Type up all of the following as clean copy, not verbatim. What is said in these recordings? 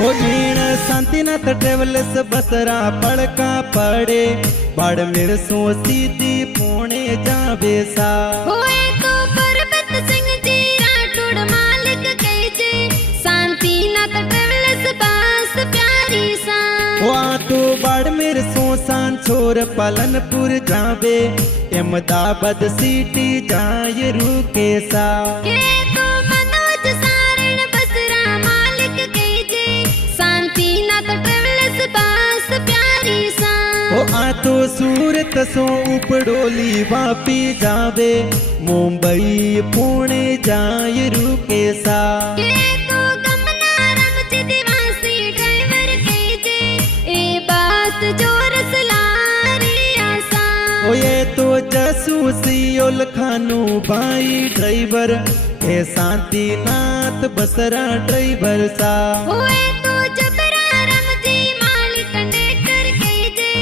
ओ नीण Shantinath travels Basra पड़का पड़े बाड़मेर सो सीधी पुणे जावे सा। होए तो परबत सिंह जी राठौड़ मालिक कहे शांतिनाथ ट्रेवल्स बस प्यारी सा। ओ आ तो बाड़मेर सो सांछोर पालनपुर जावे अहमदाबाद सिटी जाय रुके सा। के तो मनोज सारण बसरा मालिक कहे शांतिनाथ ट्रेवल्स बस प्यारी सा। ओ आ तो सूरत सो उपडोली वापी जावे मुंबई पुणे जाय रुके सा। के तो गमनाराम चिदिवासी ड्राइवर कहे ए बस जोरस लारी आसा। ओ ये तो जसू सियोल खानू भाई ड्राइवर ए शांतिनाथ बसरा ड्राइवर सा। होए तो जबराराम जी मालिक कंडक्टर कहे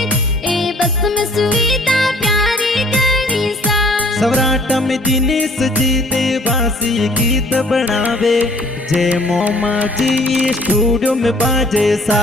ए बस में सुविधा प्यारी गणी सा। सवराटा में दिनेश जी देवासी गीत बनावे जय मोमा जी स्टूडियो में बाजे सा।